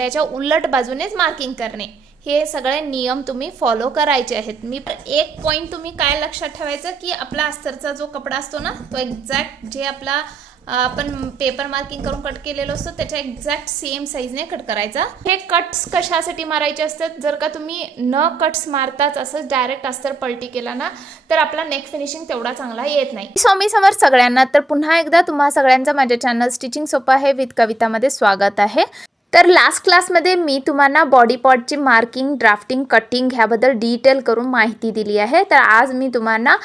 कपड्याच्या उलट बाजूनेच मार्किंग करणे, हे सगळे नियम तुम्ही फॉलो करायचे आहेत। मी एक पॉइंट तुम्ही काय लक्षात ठेवायचं की आपला अस्तरचा जो कपडा असतो ना, तो एक्झॅक्ट जे आपला आपण पेपर मार्किंग करून कट केलेलो असतो त्याच्या एक्झॅक्ट सेम साईजने कट करायचा। हे कट्स कशासाठी मारायचे असतात, जर का तुम्ही न कट्स मारताच असं डायरेक्ट अस्तर पलटी केला ना तर आपला नेक फिनिशिंग तेवढा चांगला येत नाही। स्वामी समर्थ सगळ्यांना। तर पुन्हा एकदा तुम्हा सगळ्यांचं माझ्या चॅनल स्टिचिंग सोपं आहे विथ कवितामध्ये स्वागत आहे। तर लास्ट क्लासमध्ये मी तुम्हाला बॉडी पार्टची मार्किंग, ड्राफ्टिंग, कटिंग ह्याबद्दल डिटेल करून माहिती दिली आहे। तर आज मी तुम्हाला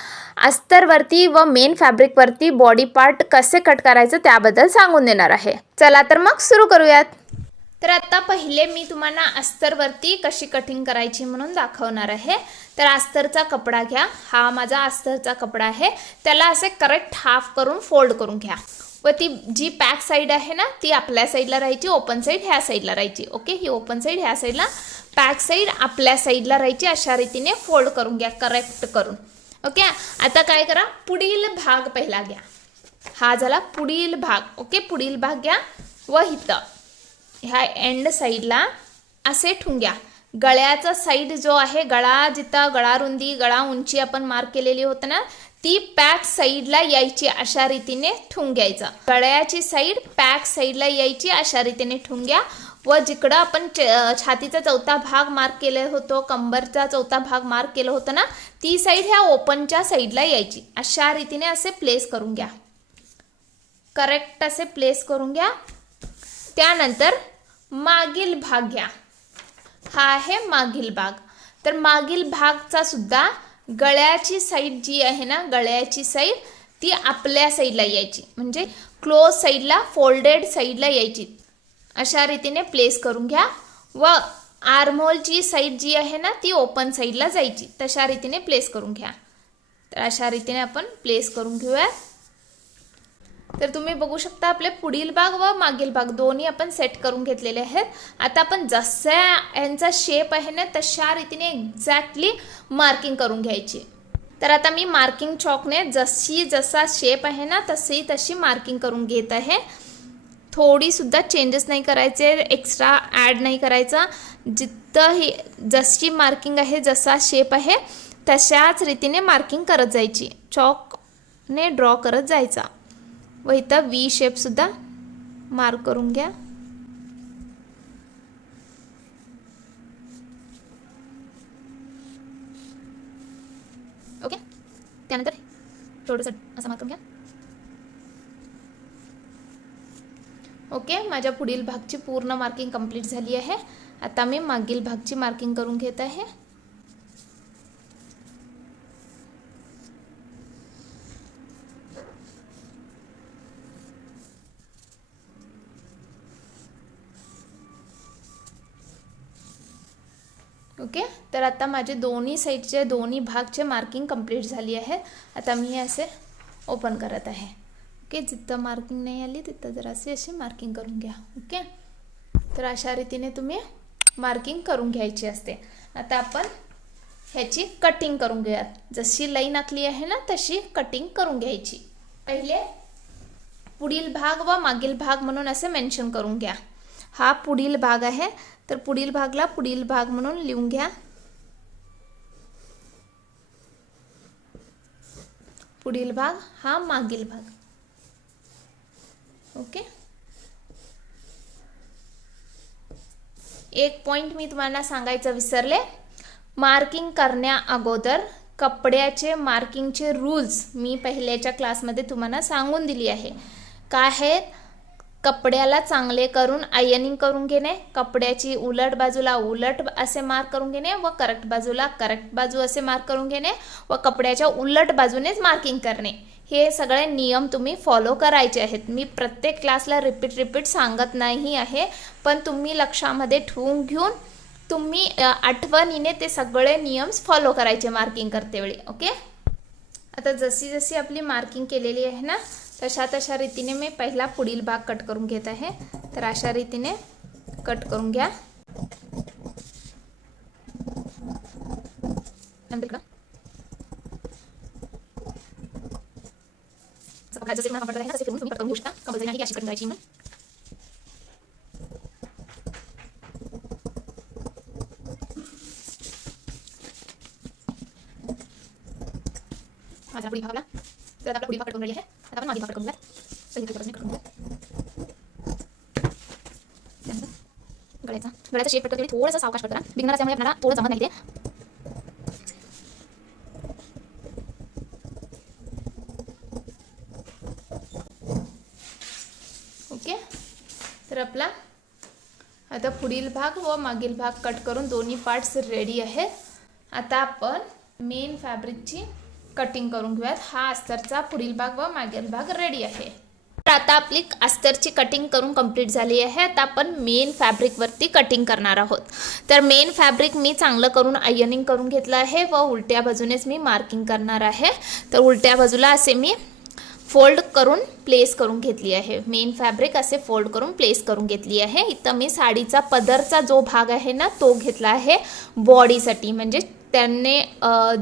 अस्तरवरती व मेन फॅब्रिकवरती बॉडी पार्ट कसे कट करायचं त्याबद्दल सांगून देणार आहे। चला तर मग सुरू करूयात। तर आता पहिले मी तुम्हाला अस्तरवरती कशी कटिंग करायची म्हणून दाखवणार आहे। तर अस्तरचा कपडा घ्या, हा माझा अस्तरचा कपडा आहे, त्याला असे करेक्ट हाफ करून फोल्ड करून घ्या व ती जी पॅक साईड आहे ना ती आपल्या साईडला राहायची, ओपन साईड ह्या साईडला राहायची। ओके, ही ओपन साईड ह्या साईडला, पॅक साईड आपल्या साईडला राहायची। अशा रीतीने फोल्ड करून घ्या करेक्ट करून। ओके, आता काय करा, पुढील भाग पहिला घ्या, हा झाला पुढील भाग। ओके, पुढील भाग घ्या व इथं ह्या एंड साईडला असे ठेवून गळ्याचा साईड जो आहे, गळा जिथं गळा रुंदी गळा उंची आपण मार्क केलेली होती ना ती पॅक साईडला यायची, अशा रीतीने ठेवून घ्यायचं। गळ्याची साईड पॅक साईडला यायची, अशा रीतीने ठेवून घ्या व जिकडं आपण छातीचा चौथा भाग मार्क केले होतो, कंबरचा चौथा भाग मार्क केलं होतं ना ती साईड ह्या ओपनच्या साईडला यायची। अशा रीतीने असे प्लेस करून घ्या, करेक्ट असे प्लेस करून घ्या। त्यानंतर मागील भाग घ्या, हा आहे मागील भाग। तर मागील भागचा सुद्धा गळ्याची साईड जी आहे ना, गळ्याची साईड ती आपल्या साईडला यायची, म्हणजे क्लोज साईडला फोल्डेड साईडला यायची। अशा रीतीने प्लेस करून घ्या व आर्महोलची साईड जी आहे ना ती ओपन साईडला जायची, तशा रीतीने प्लेस करून घ्या। तर अशा रीतीने आपण प्लेस करून घेऊया। तर तुम्ही बघू शकता आपले पुढील भाग व मागील भाग दोन्ही आपण सेट करून घेतलेले आहेत। आता आपण जसा यांचा शेप आहे ना तशा रीतीने एक्झॅक्टली मार्किंग करून घ्यायची। तर आता मी मार्किंग चॉकने जसा शेप आहे ना तशी मार्किंग करून घेत आहे। थोडी सुद्धा चेंजेस नाही करायचे, एक्स्ट्रा ॲड नाही करायचा। जिथं ही जशी मार्किंग आहे, जसा शेप आहे तशाच रीतीने मार्किंग करत जायची, चॉकने ड्रॉ करत जायचा व इथं वी शेप सुद्धा मार्क करून घ्या। ओके, त्यानंतर थोडंसं असं मार्क करून घ्या। ओके, माझ्या पुढील भागची पूर्ण मार्किंग कंप्लीट झाली आहे। आता मी मागील भागची मार्किंग करून घेत आहे। ओके, तर आता माझे दोन्ही साईडचे दोन्ही भागचे मार्किंग कंप्लीट झाली आहे। आता मी हे असे ओपन करत आहे। ओके, जिथं मार्किंग नाही आली तिथं जरा अशी मार्किंग करून घ्या। ओके, तर अशा रीतीने तुम्ही मार्किंग करून घ्यायची असते। आता आपण ह्याची कटिंग करून घेऊयात। जशी लाईन आखली आहे ना तशी कटिंग करून घ्यायची। पहिले पुढील भाग व मागील भाग म्हणून असे मेन्शन करून घ्या। हा पुढील भाग आहे, तर पुढील भागला पुढील भाग म्हणून लिहून घ्या। पुढील भाग हा मागील भाग। ओके, एक पॉइंट मी तुम्हाला सांगायचं विसरले, मार्किंग करण्या अगोदर कपड्याचे मार्किंगचे रूल्स मी पहिल्याच्या क्लासमध्ये तुम्हाला सांगून दिली आहे। काय आहे, कपड्याला चांगले करून आयनिंग करून घेणे, कपड्याची उलट बाजूला उलट असे मार्क करून घेणे व करेक्ट बाजूला करेक्ट बाजू असे मार्क करून घेणे व कपड्याच्या उलट बाजूनेच मार्किंग करणे, हे सगळे नियम तुम्ही फॉलो करायचे आहेत। मी प्रत्येक क्लासला रिपीट सांगत नाही आहे, पण तुम्ही लक्षामध्ये ठेवून घेऊन तुम्ही आठवणीने ते सगळे नियम्स फॉलो करायचे मार्किंग करते वेळी। ओके, आता जशी आपली मार्किंग केलेली आहे ना तशा रीतीने मी पहिला पुढील भाग कट करून घेत आहे। तर अशा रीतीने कट करून घ्या। जसे तुम्हाला कम्फर्टेबल आहे तसे फिरून तुम्ही कट करून घेऊ शकता। कंपल्सरी नाही की अशी कटिंग करायची म्हणून। माझा पुढील भाग आला. तर आता आपला पुढील भाग कट करून रेडी आहे. आता आपण मागील भाग कट करूया. पहिले परत कट करूया. गळ्याचा शेप कट करते थोडासा सावकाश कट करा. बिगनर असल्यामुळे आपल्याला थोडं जमत नाही ते. ओके. तर आपला आता पुढील भाग व मागील भाग कट करून दोन्ही पार्ट्स रेडी आहेत. आता आपण मेन फॅब्रिकची कटिंग करून घेऊयात. हा अस्तरचा पुढील भाग व मागील भाग रेडी आहे. तर आता आपली अस्तरची कटिंग करून कंप्लीट झाली आहे. आता आपण मेन फॅब्रिकवरती कटिंग करणार आहोत. तर मेन फॅब्रिक मी चांगलं करून आयनिंग करून घेतलं आहे व उलट्या बाजूनेच मी मार्किंग करणार आहे. तर उलट्या बाजूला असे मी फोल्ड करून प्लेस करून घेतली आहे. मेन फॅब्रिक असे फोल्ड करून प्लेस करून घेतली आहे. इथं मी साडीचा पदरचा जो भाग आहे ना तो घेतला आहे बॉडीसाठी, म्हणजे त्याने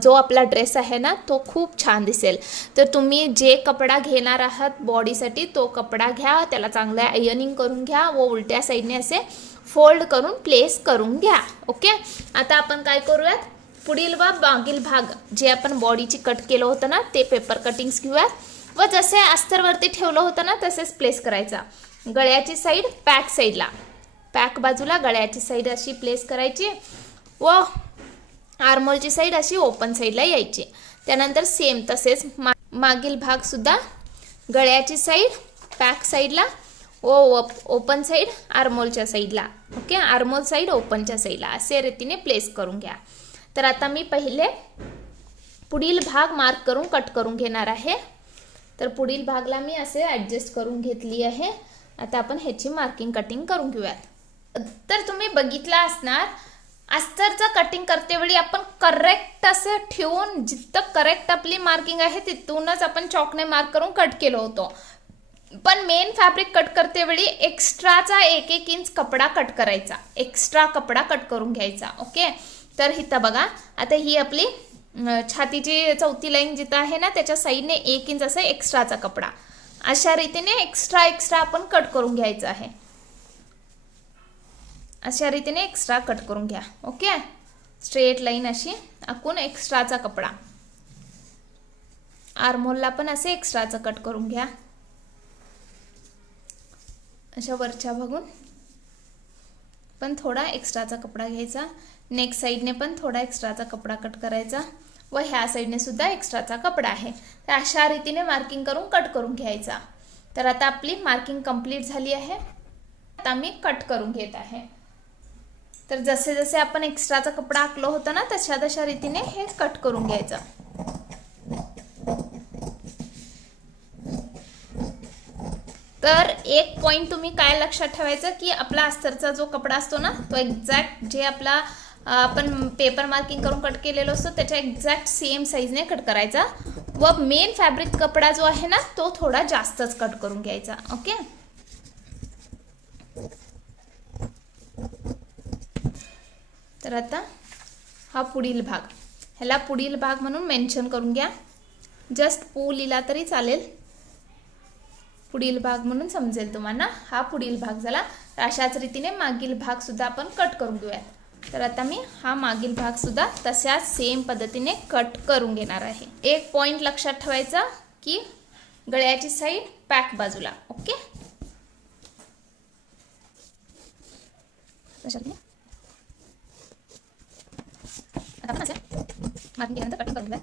जो आपला ड्रेस आहे ना तो खूप छान दिसेल. तर तुम्ही जे कपडा घेणार आहात बॉडीसाठी तो कपडा घ्या, त्याला चांगलं आयनिंग करून घ्या व उलट्या साईडने असे फोल्ड करून प्लेस करून घ्या. ओके. आता आपण काय करूयात, पुढील व मागील भाग जे आपण बॉडीची कट केलं होतं ना ते पेपर कटिंग्स घेऊयात व जसे अस्तरवरती ठेवलं होतं ना तसेच प्लेस करायचा. गळ्याची साईड पॅक साईडला, पॅक बाजूला गळ्याची साईड अशी प्लेस करायची व आर्मोलची साईड अशी ओपन साईडला यायची. त्यानंतर सेम तसेच मागील भाग सुद्धा गळ्याची साईड पॅक साईडला व ओपन साईड आर्मोलच्या साईडला. ओके. आर्मोल साईड ओपनच्या साईडला असे रीतीने प्लेस करून घ्या. तर आता मी पहिले पुढील भाग मार्क करून कट करून घेणार आहे. तर पुढील भागला मी असे ॲडजस्ट करून घेतली आहे. आता आपण ह्याची मार्किंग कटिंग करून घेऊयात. तर तुम्ही बघितलं असणार अस्तरचं कटिंग करतेवेळी आपण करेक्ट असं ठेवून जिथं करेक्ट आपली मार्किंग आहे तिथूनच आपण चॉकने मार्क करून कट केलं होतं. पण मेन फॅब्रिक कट करतेवेळी एक्स्ट्राचा 1-1 इंच कपडा कट करायचा, एक्स्ट्रा कपडा कट करून घ्यायचा. ओके. तर इथं बघा आता ही आपली छातीची चौथी लाईन जिथं आहे ना त्याच्या साईडने 1 इंच असं एक्स्ट्राचा कपडा अशा रीतीने एक्स्ट्रा आपण कट करून घ्यायचं आहे. अशा रीतीने एक्स्ट्रा कट करून घ्या. ओके. स्ट्रेट लाईन अशी आखून एक्स्ट्राचा कपडा. आर्महोलला पण असे एक्स्ट्राचा कट करून घ्या. अशा वरच्या भागून पण थोडा एक्स्ट्राचा कपडा घ्यायचा. नेक साईडने पण थोडा एक्स्ट्राचा कपडा कट करायचा व ह्या साईडने सुद्धा एक्स्ट्राचा कपडा आहे. तर अशा रीतीने मार्किंग करून कट करून घ्यायचा. तर आता आपली मार्किंग कंप्लीट झाली आहे. आता मी कट करून घेत आहे. तर जसे जसे आपण एक्स्ट्राचा कपडा आखलो होता ना तशा रीतीने हे कट करून घ्यायचं. तर एक पॉइंट तुम्ही काय लक्षात ठेवायचं की आपला अस्तरचा जो कपडा असतो ना तो एक्झॅक्ट जे आपला आपण पेपर मार्किंग करून कट केलेलो असतो त्याच्या एक्झॅक्ट सेम साईजने कट करायचा व मेन फॅब्रिक कपडा जो आहे ना तो थोडा जास्तच कट करून घ्यायचा. ओके. तर आता हा पुढील भाग, ह्याला पुढील भाग म्हणून मेन्शन करून घ्या. जस्ट पू लिहिला तरी चालेल, पुढील भाग म्हणून समजेल तुम्हाला. हा पुढील भाग झाला. तर अशाच रीतीने मागील भाग सुद्धा आपण कट करून घेऊयात. तर आता मी हा मागील भाग सुद्धा तशाच सेम पद्धतीने कट करून घेणार आहे. एक पॉइंट लक्षात ठेवायचा की गळ्याची साईड पॅक बाजूला. ओके. आता आपण असे मार्किंग केल्यानंतर कटिंग करून घेऊया.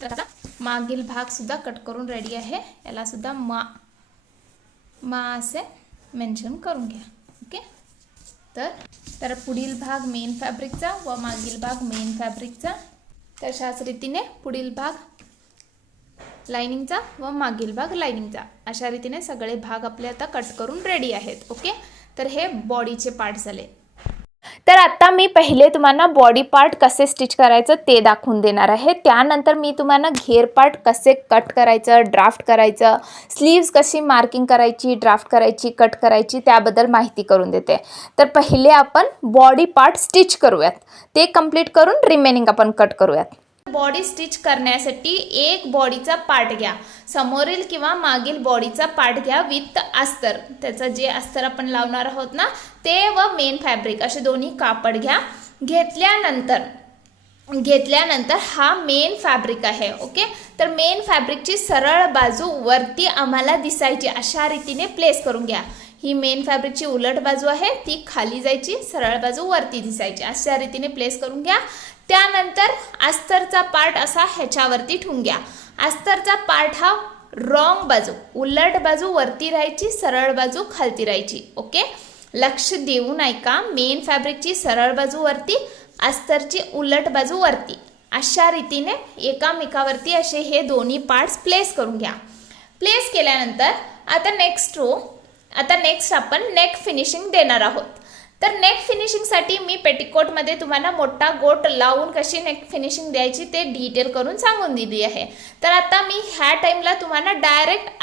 तर आता मागील भाग सुद्धा कट करून रेडी आहे. याला सुद्धा मा असे मेन्शन करून घ्या. ओके. तर पुढील भाग मेन फॅब्रिकचा व मागील भाग मेन फॅब्रिकचा. तशाच रीतीने पुढील भाग लाइनिंगचा व मागील भाग लाइनिंगचा अशा रीतीने सगळे भाग आपले आता कट करून रेडी आहेत. ओके. तर हे बॉडीचे पार्ट झाले. तर आता मी पहिले तुम्हाला बॉडी पार्ट कसे स्टिच करायचं ते दाखवून देणार आहे. त्यानंतर मी तुम्हाला घेर पार्ट कसे कट करायचं, ड्राफ्ट करायचं, स्लीव्स कशी मार्किंग करायची, ड्राफ्ट करायची, कट करायची त्याबद्दल माहिती करून देते. तर पहिले आपण बॉडी पार्ट स्टिच करूयात, ते कंप्लीट करून रिमेनिंग आपण कट करूयात. बॉडी स्टिच करण्यासाठी एक बॉडीचा पार्ट घ्या, समोरील किंवा मागील बॉडीचा पार्ट घ्या विथ अस्तर, त्याचं जे अस्तर आपण लावणार आहोत ना ते व मेन फॅब्रिक असे दोन्ही कापड घ्या. घेतल्यानंतर हा मेन फॅब्रिक आहे. ओके, तर मेन फॅब्रिकची सरळ बाजू वरती आम्हाला दिसायची अशा रीतीने प्लेस करून घ्या. ही मेन फॅब्रिकची उलट बाजू आहे, ती खाली जायची, सरळ बाजू वरती दिसायची अशा रीतीने प्लेस करून घ्या. त्यानंतर अस्तरचा पार्ट असा ह्याच्यावरती ठेवून घ्या. अस्तरचा पार्ट हा रॉंग बाजू, उलट बाजू वरती राहायची, सरळ बाजू खालती राहायची. ओके, लक्ष देऊन ऐका. मेन फॅब्रिकची सरळ बाजू वरती, अस्तरची उलट बाजू वरती अशा रीतीने एकामेकावरती असे हे दोन्ही पार्ट्स प्लेस करून घ्या. प्लेस केल्यानंतर आता नेक्स्ट आपण नेक फिनिशिंग देणार आहोत. तर नेक फिनिशिंगसाठी मी पेटिकोटमध्ये तुम्हाला मोठा गोट लावून कशी नेक फिनिशिंग द्यायची ते डिटेल करून सांगून दिली आहे. तर आता मी ह्या टाईमला तुम्हाला डायरेक्ट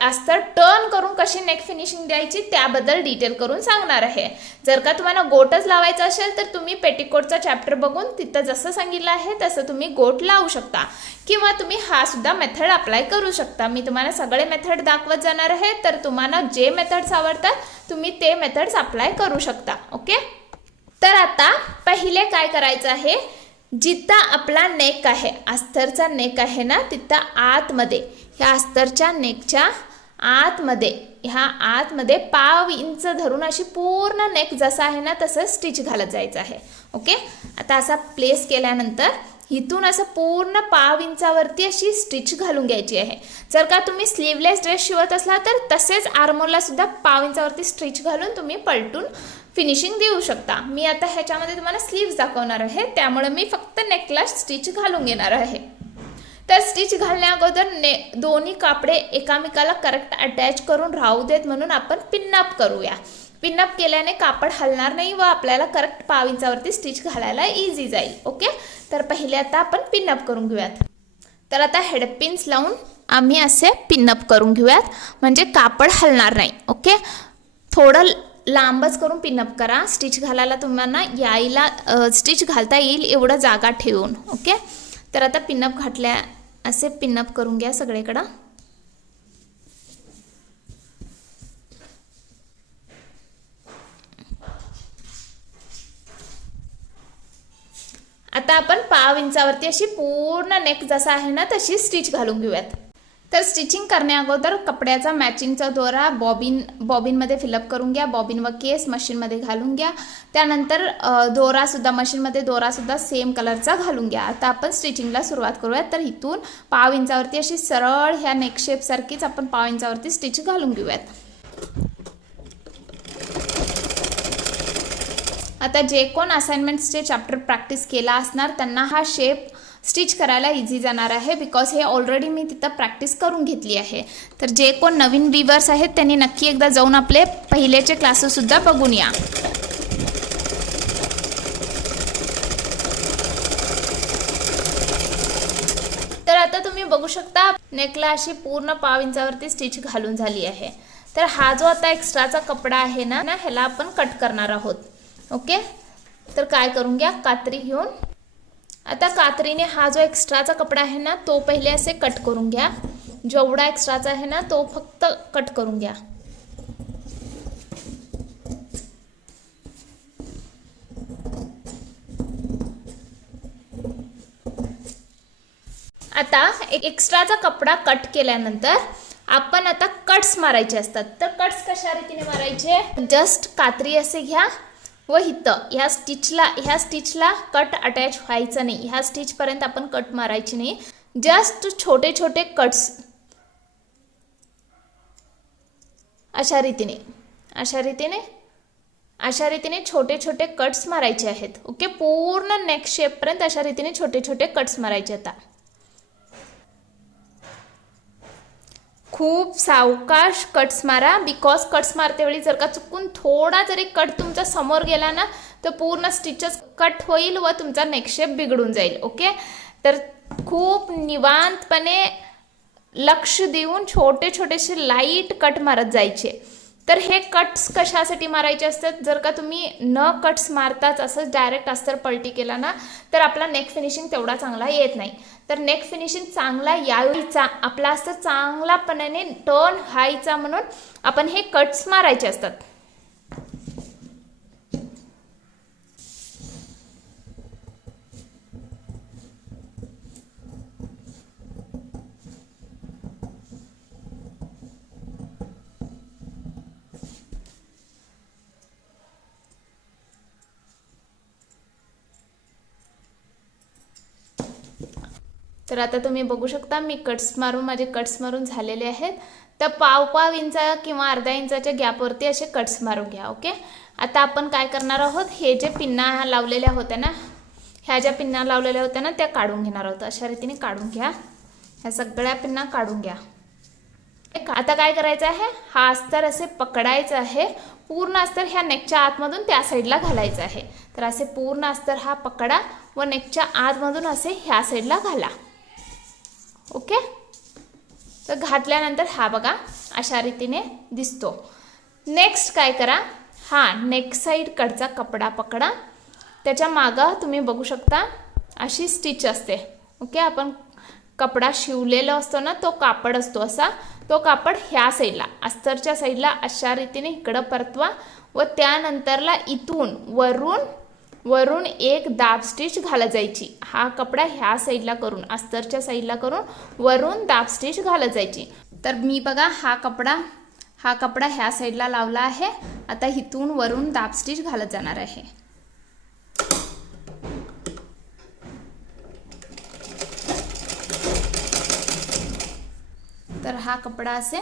अस्तर टर्न करून कशी नेक फिनिशिंग द्यायची त्याबद्दल डिटेल करून सांगणार आहे. जर का तुम्हाला गोटच लावायचा असेल तर तुम्ही पेटिकोटचा चॅप्टर बघून तिथं जसं सांगितलं आहे तसं तुम्ही गोट लावू शकता, किंवा तुम्ही हा सुद्धा मेथड अप्लाय करू शकता. मी तुम्हाला सगळे मेथड दाखवत जाणार आहे, तर तुम्हाला जे मेथड्स आवडतात तुम्ही ते मेथड्स अप्लाय करू शकता. ओके, तर आता पहिले काय करायचं आहे, जिथं आपला नेक आहे, अस्तरचा नेक आहे ना, तिथं आतमध्ये ह्या अस्तरच्या नेकच्या आतमध्ये 1.5 इंच धरून अशी पूर्ण नेक जसा आहे ना तसं स्टिच घालत जायचं आहे. ओके, आता असा प्लेस केल्यानंतर इथून असं पूर्ण 1.5 इंचावरती अशी स्टिच घालून घ्यायची आहे. जर का तुम्ही स्लीवलेस ड्रेस शिवत असला तर तसेच आर्मोलला सुद्धा 1.5 इंचावरती स्टिच घालून तुम्ही पलटून फिनिशिंग देऊ शकता. मी आता ह्याच्यामध्ये तुम्हाला स्लीव्स दाखवणार आहे, त्यामुळे मी फक्त नेकला स्टिच घालून घेणार आहे. तर स्टिच घालण्या अगोदर दोन्ही कापडे एकामेकाला करेक्ट अटॅच करून राहू देत म्हणून आपण पिनअप करूया. पिनअप केल्याने कापड हलणार नाही व आपल्याला करेक्ट 1.5 इंचावरती स्टिच घालायला इझी जाईल. ओके, तर पहिले आता आपण पिनअप करून घेऊयात. तर आता हेडपिन्स लावून आम्ही असे पिनअप करून घेऊयात म्हणजे कापड हलणार नाही. ओके, थोडं लांबच करून पिनअप करा, स्टिच घालायला तुम्हाला स्टिच घालता येईल एवढं जागा ठेवून. ओके, तर आता पिनअप घातल्या असे पिनअप करून घ्या सगळीकडं. आता आपण 1.5 इंचावरती अशी पूर्ण नेक जसा आहे ना तशी स्टिच घालून घेऊयात. तर स्टिचिंग करण्या अगोदर कपड्याचा मॅचिंगचा दोरा बॉबिनमध्ये फिलअप करून घ्या. बॉबिन व केस मशीनमध्ये घालून घ्या. त्यानंतर मशीनमध्ये दोरासुद्धा सेम कलरचा घालून घ्या. आता आपण स्टिचिंगला सुरुवात करूयात. तर इथून 1.5 इंचावरती अशी सरळ ह्या नेक शेपसारखीच आपण 1.5 इंचावरती स्टिच घालून घेऊयात. आता जे कोण असाइनमेंट्सचे चॅप्टर प्रॅक्टिस केला असणार त्यांना हा शेप स्टिच करायला इझी जाणार आहे, बिकॉज हे ऑलरेडी मी तिथं प्रॅक्टिस करून घेतली आहे. तर जे कोण नवीन व्ह्यूअर्स आहेत त्यांनी नक्की एकदा जाऊन आपले पहिलेचे क्लासेससुद्धा बघून या. तर आता तुम्ही बघू शकता नेकला अशी पूर्ण 1.5 इंचावरती स्टिच घालून झाली आहे. तर हा जो आता एक्स्ट्राचा कपडा आहे ना ह्याला आपण कट करणार आहोत. ओके, तर काय करून घ्या, कात्री घेऊन आता कात्रीने हा जो एक्स्ट्राचा कपडा आहे ना तो पहिले असे कट करून घ्या. जेवढा एक्स्ट्राचा आहे ना तो फक्त कट करून घ्या. आता एक्स्ट्राचा कपडा कट केल्यानंतर आपण आता कट्स मारायचे असतात. तर कट्स कशा रीतीने मारायचे, जस्ट कात्री असे घ्या व ह्या स्टिचला कट अटॅच व्हायचं नाही. ह्या स्टिचपर्यंत आपण कट मारायची नाही, जस्ट छोटे छोटे कट्स अशा रीतीने छोटे छोटे कट्स मारायचे आहेत. ओके, पूर्ण नेक शेपपर्यंत अशा रीतीने छोटे छोटे कट्स मारायचे. आता खूप सावकाश कट्स मारा, बिकॉज कट्स मारते वेळी जर का चुकून थोडा जरी कट तुमच्या समोर गेला ना तर पूर्ण स्टिचेस कट होईल व तुमचा नेकशेप बिघडून जाईल. ओके, तर खूप निवांतपणे लक्ष देऊन छोटे छोटेसे लाईट कट मारत जायचे. तर हे कट्स कशासाठी मारायचे असतात, जर का तुम्ही न कट्स मारताच असंच डायरेक्ट अस्तर पलटी केला ना तर आपला नेक फिनिशिंग तेवढा चांगला येत नाही. तर नेक फिनिशिंग चांगला यायचा, आपला अस्तर चांगलापणाने टर्न व्हायचा म्हणून आपण हे कट्स मारायचे असतात. तर आता तुम्ही बघू शकता मी माझे कट्स मारून झालेले आहेत. तर पाव इंचा किंवा अर्धा इंचाच्या गॅपवरती असे कट्स मारून घ्या. ओके, आता आपण काय करणार आहोत, हे जे पिन्ना लावलेल्या होत्या ना, ह्या ज्या पिन्ना लावलेल्या होत्या ना त्या काढून घेणार आहोत. अशा रीतीने काढून घ्या, ह्या सगळ्या पिन्ना काढून घ्या. आता काय करायचं आहे, हा अस्तर असे पकडायचं आहे, पूर्ण अस्तर ह्या नेकच्या आतमधून त्या साईडला घालायचं आहे. तर असे पूर्ण अस्तर हा पकडा व नेकच्या आतमधून असे ह्या साईडला घाला. ओके, तर घातल्यानंतर हा बघा अशा रीतीने दिसतो. नेक्स्ट काय करा, हा नेक साईड कडचा कपडा पकडा, त्याच्या मागं तुम्ही बघू शकता अशी स्टिच असते. ओके, आपण कपडा शिवलेला असतो ना, तो कापड असतो असा, तो कापड ह्या साईडला अस्तरच्या साईडला अशा रीतीने इकडं परतवा व त्यानंतरला इथून वरून एक दाब स्टिच घालत जायची. हा कपडा ह्या साईडला करून अस्तरच्या साईडला करून वरून दाब स्टिच घालत जायची. तर मी बघा हा कपडा ह्या साईडला लावला आहे. आता इथून वरून दाब स्टिच घालत जाणार आहे. तर हा कपडा असे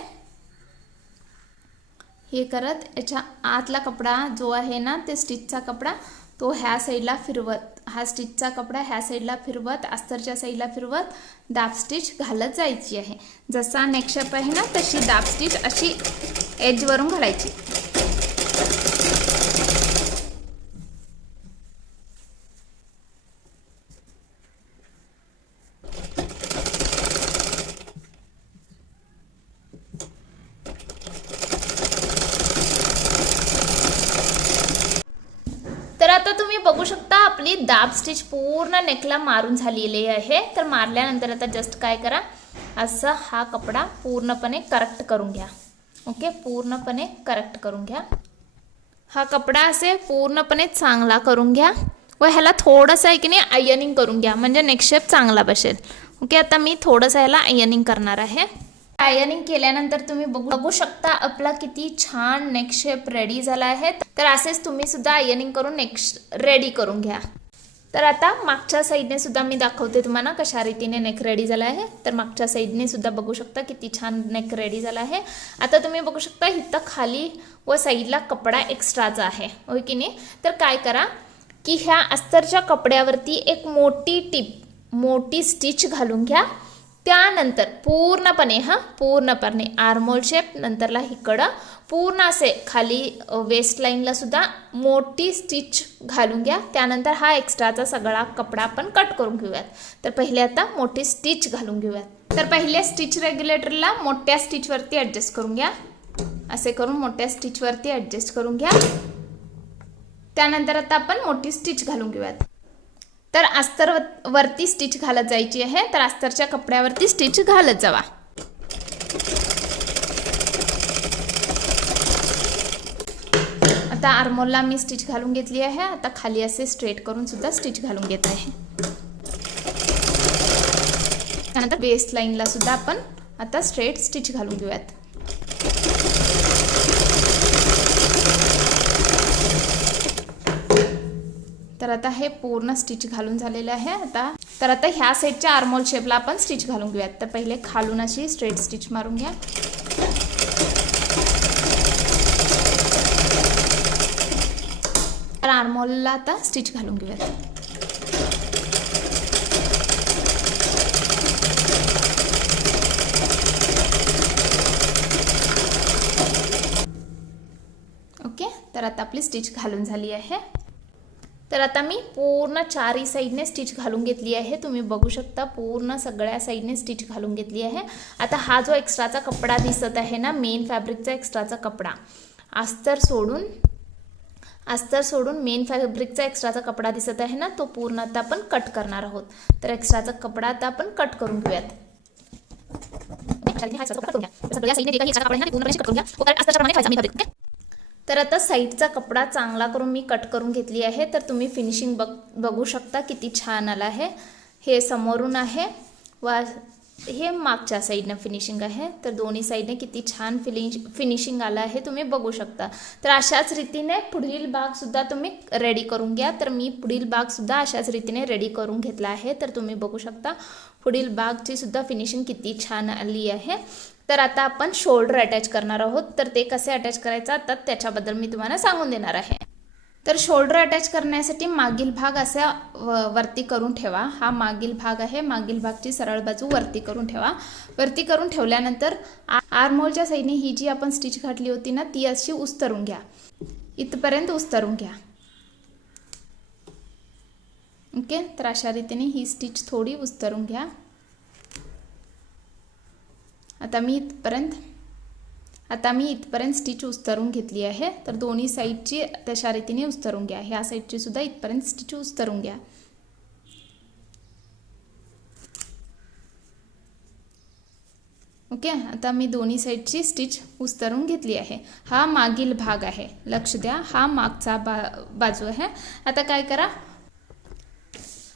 हे करत याच्या आतला कपडा जो आहे ना ते स्टिचचा कपडा तो ह्या साईडला फिरवत, हा स्टिचचा कपडा ह्या साईडला फिरवत अस्तरच्या साईडला फिरवत दाब स्टिच घालत जायची आहे. जसा नेकशेप आहे ना तशी दाब स्टिच अशी एजवरून घालायची. आता तुम्ही बघू शकता आपली दाब स्टिच पूर्ण नेकला मारून झालेली आहे. तर मारल्यानंतर आता जस्ट काय करा, असं हा कपडा पूर्णपणे करेक्ट करून घ्या. ओके, पूर्णपणे करेक्ट करून घ्या. हा कपडा असे पूर्णपणे चांगला करून घ्या व ह्याला थोडंसं आहे की नाही आयनिंग करून घ्या, म्हणजे नेक शेप चांगला बसेल. ओके, आता मी थोडंसं ह्याला आयनिंग करणार आहे. आयनिंग केल्यानंतर तुम्ही बघू शकता आपला किती छान नेक शेप रेडी झाला आहे. तर असेच तुम्ही सुद्धा आयनिंग करून नेक रेडी करून घ्या. तर आता मागच्या साईडने सुद्धा मी दाखवते तुम्हाला कशा रीतीने नेक रेडी झाला आहे. तर मागच्या साईडने सुद्धा बघू शकता किती छान नेक रेडी झाला आहे. आता तुम्ही बघू शकता इथं खाली व साईडला कपडा एक्स्ट्राचा आहे, होय की नाही. तर काय करा की ह्या अस्तरच्या कपड्यावरती एक मोठी स्टिच घालून घ्या. त्यानंतर पूर्णपणे आर्महोल शेप नंतरला इकडं पूर्ण असे खाली वेस्ट लाईनला सुद्धा मोठी स्टिच घालून घ्या. त्यानंतर हा एक्स्ट्राचा सगळा कपडा आपण कट करून घेऊयात. तर पहिले आता मोठी स्टिच घालून घेऊयात. तर पहिले स्टिच रेग्युलेटरला मोठ्या स्टिचवरती ॲडजस्ट करून घ्या. असे करून मोठ्या स्टिचवरती ॲडजस्ट करून घ्या. त्यानंतर आता आपण मोठी स्टिच घालून घेऊयात. तर अस्तर वरती स्टिच घालत जायची आहे. तर अस्तरच्या कपड्यावरती स्टिच घालत जावा. आता आर्महोलला मी स्टिच घालून घेतली आहे. आता खाली असे स्ट्रेट करून सुद्धा स्टिच घालून घेत आहे. त्यानंतर वेस्ट लाईनला सुद्धा आपण आता स्ट्रेट स्टिच घालून घेऊयात. तर आता हे पूर्ण स्टिच घालून झालेलं आहे. आता ह्या साईडच्या आर्महोल शेपला आपण स्टिच घालून घेऊयात. तर पहिले खालून अशी स्ट्रेट स्टिच मारून घ्या. तर आर्महोलला आता स्टिच घालून घेऊयात. ओके, तर आता आपली स्टिच घालून झाली आहे. तर आता मी पूर्ण चारही साईडने स्टिच घालून घेतली आहे. तुम्ही बघू शकता पूर्ण सगळ्या साईडने स्टिच घालून घेतली आहे. आता हा जो एक्स्ट्राचा कपडा दिसत आहे ना, मेन फॅब्रिकचा एक्स्ट्राचा कपडा, अस्तर सोडून मेन फॅब्रिकचा एक्स्ट्राचा कपडा दिसत आहे ना, तो पूर्ण आता आपण कट करणार आहोत. तर एक्स्ट्राचा कपडा आता आपण कट करून घेऊयात. तर आता साईडचा कपडा चांगला करून मी कट करून घेतली आहे. तर तुम्ही फिनिशिंग बघू शकता किती छान आला आहे. हे समोरून आहे व हे मागच्या साईडनं फिनिशिंग आहे. तर दोन्ही साईडने किती छान फिनिशिंग आलं आहे तुम्ही बघू शकता. तर अशाच रीतीने पुढील भागसुद्धा तुम्ही रेडी करून घ्या. तर मी पुढील भागसुद्धा अशाच रीतीने रेडी करून घेतला आहे. तर तुम्ही बघू शकता पुढील भागची सुद्धा फिनिशिंग किती छान आली आहे. तर आता आपण शोल्डर अटॅच करणार आहोत. तर ते कसे अटॅच करायचं आता त्याच्याबद्दल मी तुम्हाला सांगून देणार आहे. तर शोल्डर अटॅच करण्यासाठी मागील भाग असा वरती करून ठेवा. हा मागील भाग आहे. मागील भागची सरळ बाजू वरती करून ठेवा. वरती करून ठेवल्यानंतर आर्महोलच्या साईडने ही जी आपण स्टिच घातली होती ना, ती अशी उस्तरून घ्या. इथपर्यंत उस्तरून घ्या. ओके. तर अशा रीतीने ही स्टिच थोडी उस्तरून घ्या. आता मी इथपर्यंत स्टिच उस्तरून घेतली आहे. तर दोन्ही साईडची तशा रीतीने उस्तरून घ्या. ह्या साईडची सुद्धा इथपर्यंत स्टिच उस्तरून घ्या. ओके. आता मी दोन्ही साईडची स्टिच उस्तरून घेतली आहे. हा मागील भाग आहे, लक्ष द्या. हा मागचा बाजू आहे. आता काय करा,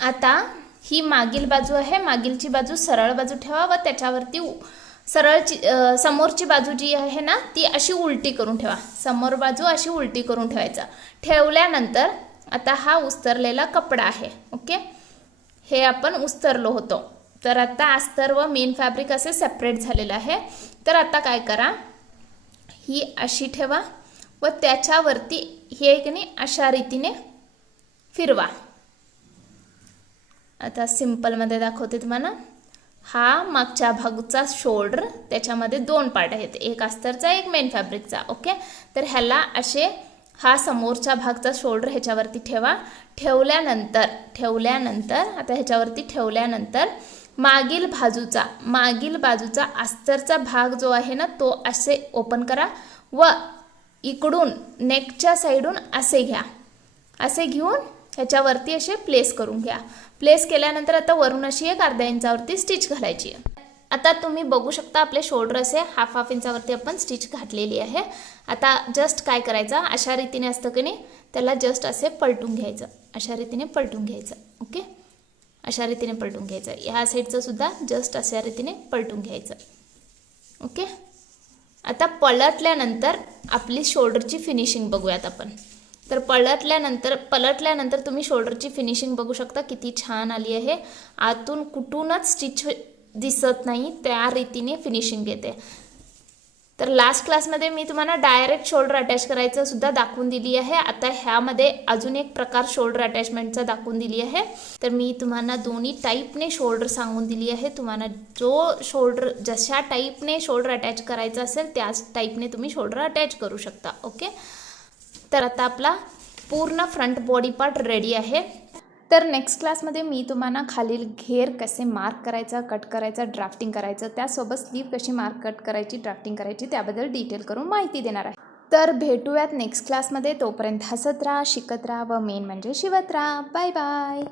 आता ही मागील बाजू आहे. मागीलची बाजू सरळ बाजू ठेवा व त्याच्यावरती समोरची बाजू जी आहे ना, ती अशी उलटी करून ठेवा. समोर बाजू अशी उलटी करून ठेवायचा. ठेवल्यानंतर आता हा उस्तरलेला कपडा आहे. ओके. हे आपण उस्तरलो होतो. तर आता अस्तर व मेन फॅब्रिक असे सेपरेट झालेलं आहे. तर आता काय करा, ही अशी ठेवा व त्याच्यावरती हे की नाही अशा रीतीने फिरवा. आता सिंपलमध्ये दाखवते तुम्हाला. हा मागच्या भागचा शोल्डर, त्याच्यामध्ये दोन पार्ट आहेत, एक अस्तरचा एक मेन फॅब्रिकचा. ओके. तर ह्याला असे हा समोरच्या भागचा शोल्डर ह्याच्यावरती ठेवा. ठेवल्यानंतर आता ह्याच्यावरती ठेवल्यानंतर मागील बाजूचा अस्तरचा भाग जो आहे ना, तो असे ओपन करा व इकडून नेकच्या साईडून असे घ्या. असे घेऊन ह्याच्यावरती असे प्लेस करून घ्या. प्लेस केल्यानंतर आता वरून अशी एक अर्ध्या इंचावरती स्टिच घालायची. आता तुम्ही बघू शकता आपले शोल्डर असे हाफ इंचावरती आपण स्टिच घातलेली आहे. आता जस्ट काय करायचं, अशा रीतीने असतं की नाही, त्याला जस्ट असे पलटून घ्यायचं. अशा रीतीने पलटून घ्यायचं. ओके. अशा रीतीने पलटून घ्यायचं. ह्या साईडचं सुद्धा जस्ट अशा रीतीने पलटून घ्यायचं. ओके. आता पलटल्यानंतर आपली शोल्डरची फिनिशिंग बघूयात आपण. तर पलटल्यानंतर तुम्ही शोल्डरची फिनिशिंग बघू शकता किती छान आली आहे. आतून कुठूनच स्टिच दिसत नाही, त्या रीतीने फिनिशिंग येते. तर लास्ट क्लासमध्ये मी तुम्हाला डायरेक्ट शोल्डर अटॅच करायचं सुद्धा दाखवून दिली आहे. आता ह्यामध्ये अजून एक प्रकार शोल्डर अटॅचमेंटचा दाखवून दिली आहे. तर मी तुम्हाला दोन्ही टाईपने शोल्डर सांगून दिली आहे. तुम्हाला जशा टाईपने शोल्डर अटॅच करायचं असेल त्याच टाईपने तुम्ही शोल्डर अटॅच करू शकता. ओके. तर आता आपला पूर्ण फ्रंट बॉडी पार्ट रेडी आहे. तर नेक्स्ट क्लासमध्ये मी तुम्हाला खालील घेर कसे मार्क करायचा, कट करायचा, ड्राफ्टिंग करायचं, त्यासोबत स्लीव कशी मार्क कट करायची, ड्राफ्टिंग करायची त्याबद्दल डिटेल करून माहिती देणार आहे. तर भेटूयात नेक्स्ट क्लासमध्ये. तोपर्यंत हसत राहा, शिकत राहा व मेन म्हणजे शिवत राहा. Bye bye.